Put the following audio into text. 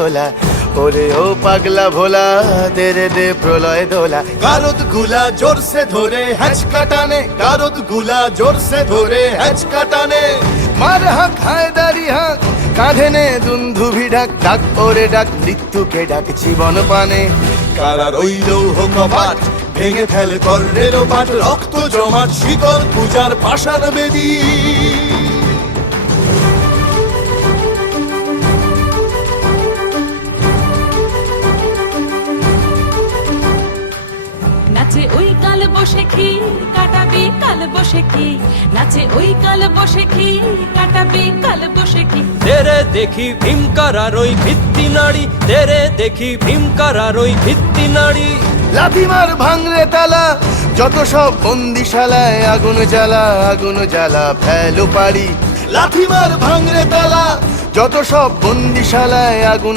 দোলা ওরে ও পাগলা ভোলা দে রে দে প্রলয় দোলা কারত গুলা জোরসে ধরে হ্যাচকা টানে কারত গুলা জোরসে ধরে হ্যাচকা টানে মার হাক হায়দারি হাক কাঁধে নে দুন্ধুভি ডাক ডাক ওরে ডাক মৃত্যুকে ডাক জীবন পানে কারা রইল কপাট ভেঙে ফেলে কর্ণের পাট রক্ত জমাট শীতল পূজার পাষাণ বেদী নাচে ওই কাল বসে কি কাটাবি কাল বসে কি নাচে ওই কাল বসে কি কাটাবি কাল বসে কি তেরে দেখি ভীমকারার ওই ভিত্তি নাড়ি তেরে দেখি ভীমকারার ওই ভিত্তি নাড়ি লাথিমার ভাঙরে তালা যত সব বন্দিশালায় আগুন জ্বালা ফেলো পারি লাথিমার ভাঙরে তালা যত সব বন্দিশালায় আগুন